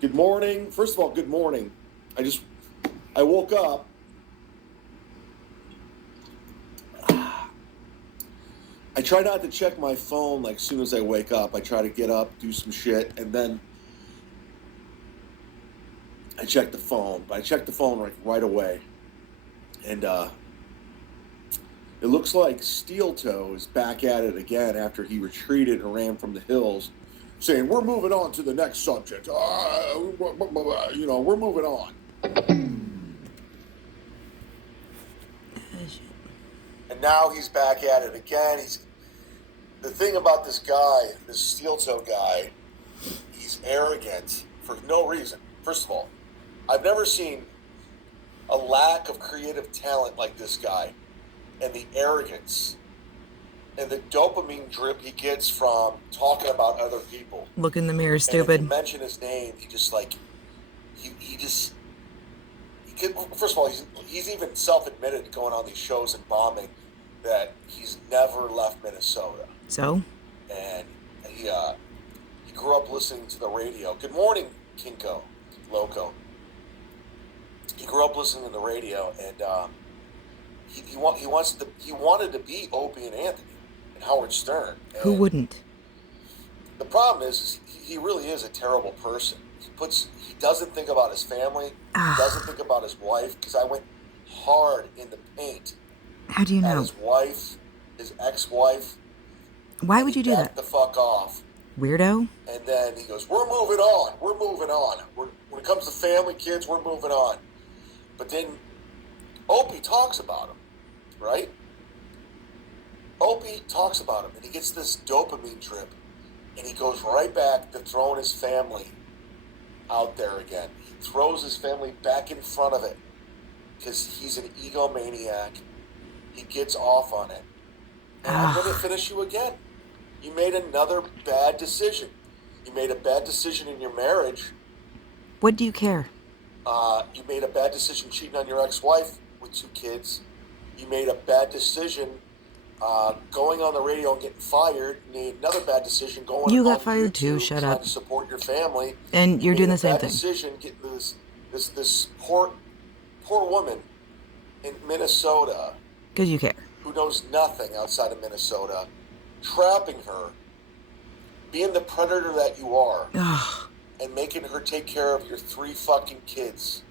Good morning. First of all, good morning. I woke up. I try not to check my phone like as soon as I wake up. I try to get up, do some shit, and then I check the phone. But I check the phone right away. And it looks like Steel Toe is back at it again after he retreated and ran from the hills, saying, "We're moving on to the next subject. We're moving on." And now he's back at it again. The thing about this guy, this Steel Toe guy, he's arrogant for no reason. First of all, I've never seen a lack of creative talent like this guy, and the arrogance and the dopamine drip he gets from talking about other people. Look in the mirror, stupid. And if you mention his name, first of all, he's even self-admitted going on these shows and bombing that he's never left Minnesota. So? And he grew up listening to the radio. Good morning, Kinko Loco. He grew up listening to the radio, and he wanted to be Opie and Anthony and Howard Stern. And who wouldn't? The problem is he really is a terrible person. He doesn't think about his family. He doesn't think about his wife. Because I went hard in the paint. How do you know? His wife, his ex-wife. Why would you do that? The fuck off. Weirdo. And then he goes, "We're moving on. We're moving on. When it comes to family, kids, we're moving on." But then Opie talks about him, right? Opie talks about him, and he gets this dopamine trip, and he goes right back to throwing his family out there again. He throws his family back in front of it because he's an egomaniac. He gets off on it. And I'm going to finish you again. You made another bad decision. You made a bad decision in your marriage. What do you care? You made a bad decision cheating on your ex-wife with 2 kids. You made a bad decision going on the radio and getting fired. You made another bad decision going. You got fired too. Shut up. To support your family. And you're doing the same thing. Bad decision getting this poor woman in Minnesota. Because you care. Who knows nothing outside of Minnesota, trapping her, being the predator that you are. And making her take care of your 3 fucking kids.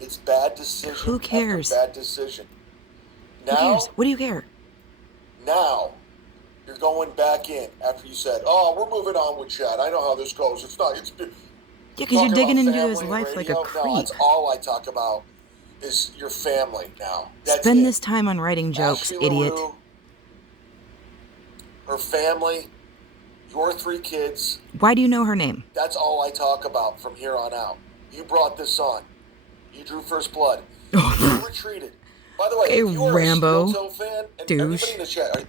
It's bad decision. Who cares? Bad decision. Now, who cares? What do you care? Now, you're going back in after you said, "Oh, we're moving on with Chad. I know how this goes. It's not. It's." Yeah, because you're digging into his life like a creep. No, that's all I talk about is your family now. Spend this time on writing jokes, Ashley idiot. LaRue, her family. Your 3 kids. Why do you know her name? That's all I talk about from here on out. You brought this on. You drew first blood. You retreated. By the way, if you are Rambo, a Steel Toe fan, and douche. everybody in the chat,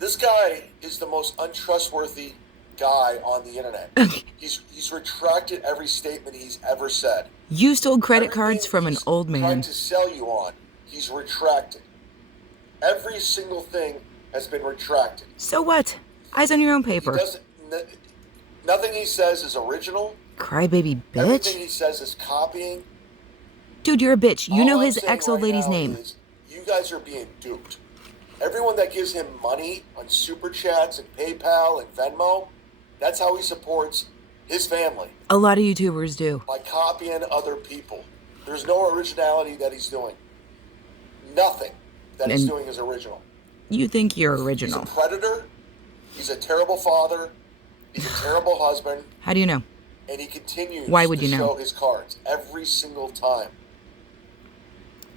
this guy is the most untrustworthy guy on the internet. He's retracted every statement he's ever said. You stole credit cards from an old man. Trying to sell you on, he's retracted. Every single thing has been retracted. So what? Eyes on your own paper. Nothing he says is original. Crybaby bitch. Everything he says is copying. Dude, you're a bitch. You know All I'm his saying ex-old right lady's now name. is you guys are being duped. Everyone that gives him money on Super Chats and PayPal and Venmo, that's how he supports his family. A lot of YouTubers do. By copying other people. There's no originality that he's doing. Nothing that he's doing is original. You think you're original. He's a predator. He's a terrible father. He's a terrible husband. How do you know? And he continues Why would to you know? show his cards every single time.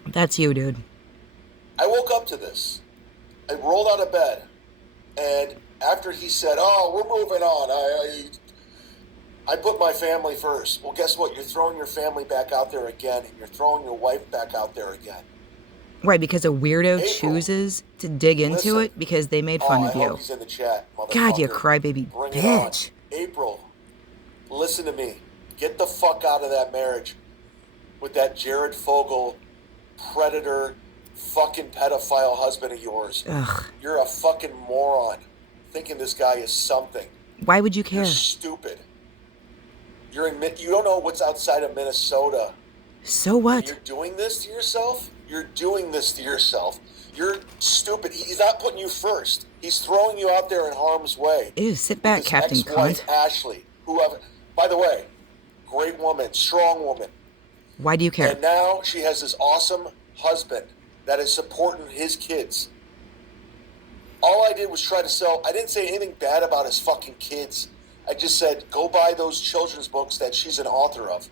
That's you, dude. I woke up to this. I rolled out of bed. And after he said, "Oh, we're moving on," I put my family first. Well, guess what? You're throwing your family back out there again. And you're throwing your wife back out there again. Right, because a weirdo chooses to dig into it because they made fun of you. He's in the chat, God, you crybaby bitch. April, listen to me. Get the fuck out of that marriage with that Jared Fogle predator, fucking pedophile husband of yours. Ugh. You're a fucking moron thinking this guy is something. Why would you care? You're stupid. You don't know what's outside of Minnesota. So And what? you're doing this to yourself? You're doing this to yourself. You're stupid. He's not putting you first. He's throwing you out there in harm's way. Ew, sit back, His Captain ex-wife, Cunt. Ashley, whoever. By the way, great woman, strong woman. Why do you care? And now she has this awesome husband that is supporting his kids. All I did was try to sell. I didn't say anything bad about his fucking kids. I just said, go buy those children's books that she's an author of.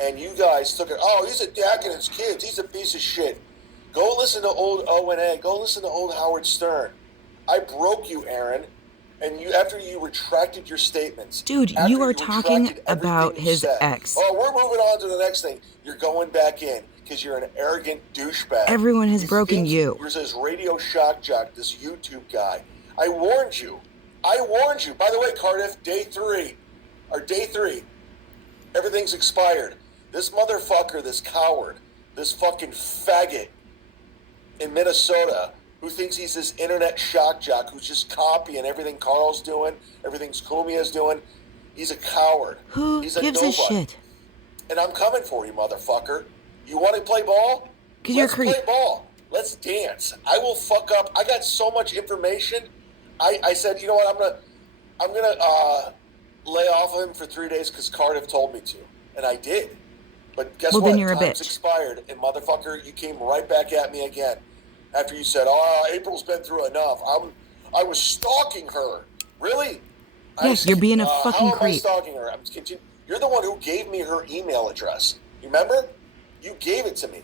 And you guys took it, oh, he's attacking his kids. He's a piece of shit. Go listen to old O&A. Go listen to old Howard Stern. I broke you, Aaron. And after you retracted your statements. Dude, you are talking about his ex. Oh, we're moving on to the next thing. You're going back in because you're an arrogant douchebag. Everyone has broken you. You're this radio shock jock, this YouTube guy. I warned you. By the way, Cardiff, day three. Everything's expired. This motherfucker, this coward, this fucking faggot in Minnesota who thinks he's this internet shock jock who's just copying everything Carl's doing, everything Kumia's doing. He's a coward. Who He's gives a shit? And I'm coming for you, motherfucker. You want to play ball? Because you're a creep. Let's play ball. Let's dance. I will fuck up. I got so much information. I said, you know what? I'm gonna lay off of him for 3 days because Cardiff told me to, and I did. But guess what? Then you're Time's a bitch. expired, and motherfucker, you came right back at me again after you said, "Oh, April's been through enough." I was stalking her. Really? Yes, you're being a fucking how am I creep. stalking her? You're the one who gave me her email address. You remember? You gave it to me,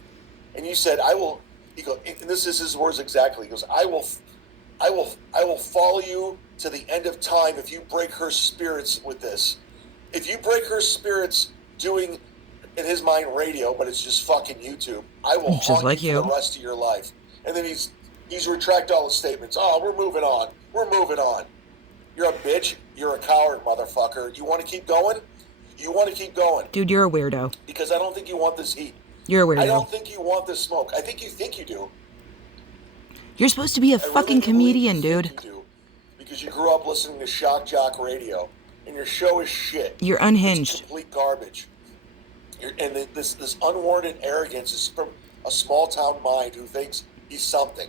and you said, "I will." He goes, and this is his words exactly. He goes, I will follow you to the end of time if you break her spirits with this. If you break her spirits doing, in his mind, radio, but it's just fucking YouTube, I will Just haunt like you for you. the rest of your life. And then he's retract all his statements. Oh, we're moving on. You're a bitch. You're a coward, motherfucker. You want to keep going? Dude, you're a weirdo. Because I don't think you want this heat. You're a weirdo. I don't think you want this smoke. I think you do. You're supposed to be a fucking comedian, dude. You do, because you grew up listening to shock jock radio, and your show is shit. You're It's unhinged. complete garbage. This unwarranted arrogance is from a small town mind who thinks he's something.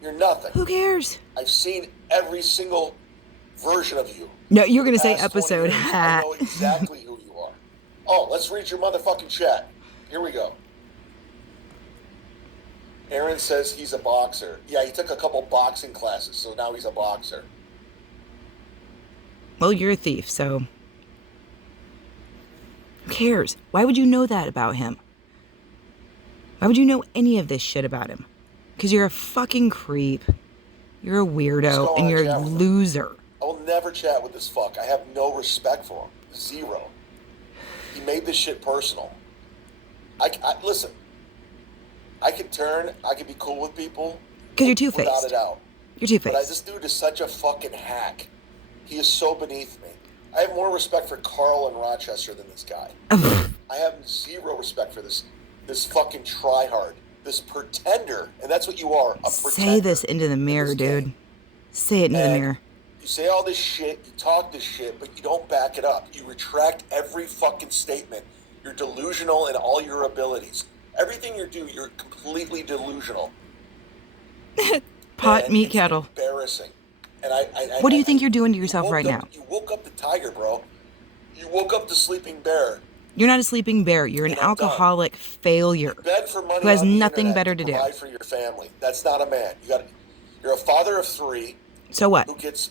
You're nothing. Who cares? I've seen every single version of you. No, you're going to say Past 20 episode. years. I know exactly who you are. Oh, let's read your motherfucking chat. Here we go. Aaron says he's a boxer. Yeah, he took a couple boxing classes, so now he's a boxer. Well, you're a thief, so... Who cares? Why would you know that about him? Why would you know any of this shit about him? Because you're a fucking creep. You're a weirdo, and you're a loser. I will never chat with this fuck. I have no respect for him. Zero. He made this shit personal. Listen. I could be cool with people. Because you're two-faced. Without a doubt. You're two-faced. But this dude is such a fucking hack. He is so beneath me. I have more respect for Carl in Rochester than this guy. I have zero respect for this fucking tryhard, this pretender, and that's what you are, a pretender. Say this into the mirror, dude. Say it into the mirror. You say all this shit, you talk this shit, but you don't back it up. You retract every fucking statement. You're delusional in all your abilities. Everything you do, you're completely delusional. Pot, And meat, it's cattle. Embarrassing. And What do you think you're doing to yourself right now? You woke up the tiger, bro. You woke up the sleeping bear. You're not a sleeping bear. You're an alcoholic failure Beg for money who has on the nothing internet better to do. provide for your family. That's not a man. You're a father of 3 So what? who gets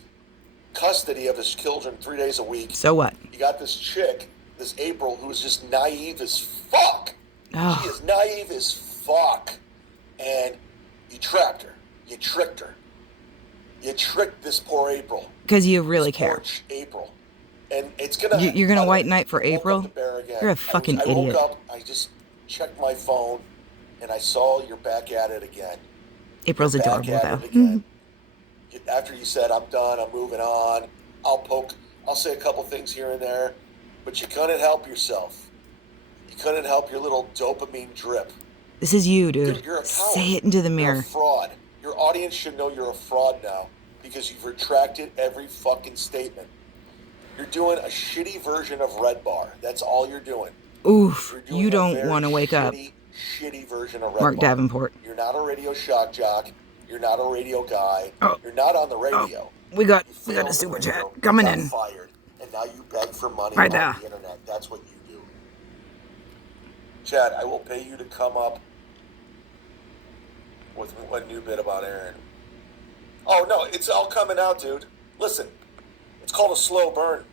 custody of his children 3 days a week. So what? You got this chick, this April, who's just naive as fuck. Oh. She is naive as fuck. And you trapped her. You tricked her. You tricked this poor April. Because you really This care. poor April. And it's gonna. You're gonna white knight for I woke up April? the bear again. You're a fucking I idiot. woke up, I just checked my phone, and I saw you're back at it again. April's You're adorable, back though. at it again. After you said, I'm done, I'm moving on, I'll say a couple things here and there, but you couldn't help yourself. You couldn't help your little dopamine drip. This is you, dude. You're a coward. Say it into the You're mirror. a fraud. Your audience should know you're a fraud now because you've retracted every fucking statement. You're doing a shitty version of Red Bar. That's all you're doing. Oof, You're doing you a don't very want to wake up. Shitty version of Red Mark Bar. Davenport. You're not a radio shock jock. You're not a radio guy. Oh. You're not on the radio. We got You a failed super the chat radio, coming got in. fired, and now you beg for money Right on there. the internet. That's what you do. Chad, I will pay you to come up with one new bit about Aaron. Oh, no, it's all coming out, dude. Listen, it's called a slow burn.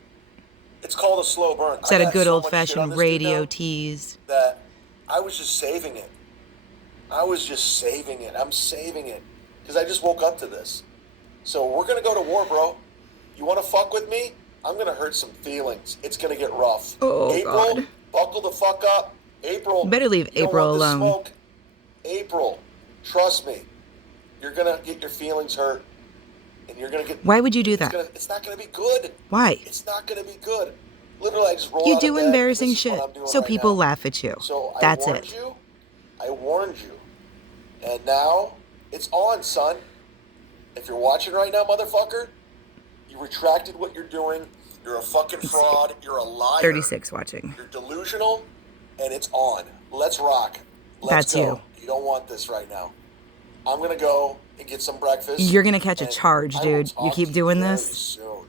It's called a slow burn. Is that I a good got so much shit on old-fashioned this radio dude now tease? that I was just saving it. I'm saving it. Because I just woke up to this. So we're going to go to war, bro. You want to fuck with me? I'm going to hurt some feelings. It's going to get rough. Oh, April, God. buckle the fuck up. April. You better leave April alone. Smoke. April, trust me. You're going to get your feelings hurt. And you're going to get... Why would you do that? It's not going to be good. Why? It's not going to be good. Literally, I just roll You out do of bed, embarrassing this is what shit, I'm doing so right people now. laugh at you. So That's I warned it. you. I warned you. And now, it's on, son. If you're watching right now, motherfucker, you retracted what you're doing. You're a fucking fraud. You're a liar. 36 watching. You're delusional, and it's on. Let's rock. Let's That's go. you. You don't want this right now. I'm going to go and get some breakfast. You're going to catch a and charge, I will dude. talk You keep to doing very this. soon.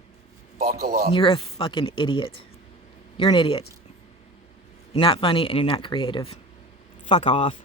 Buckle up. You're a fucking idiot. You're an idiot. You're not funny and you're not creative. Fuck off.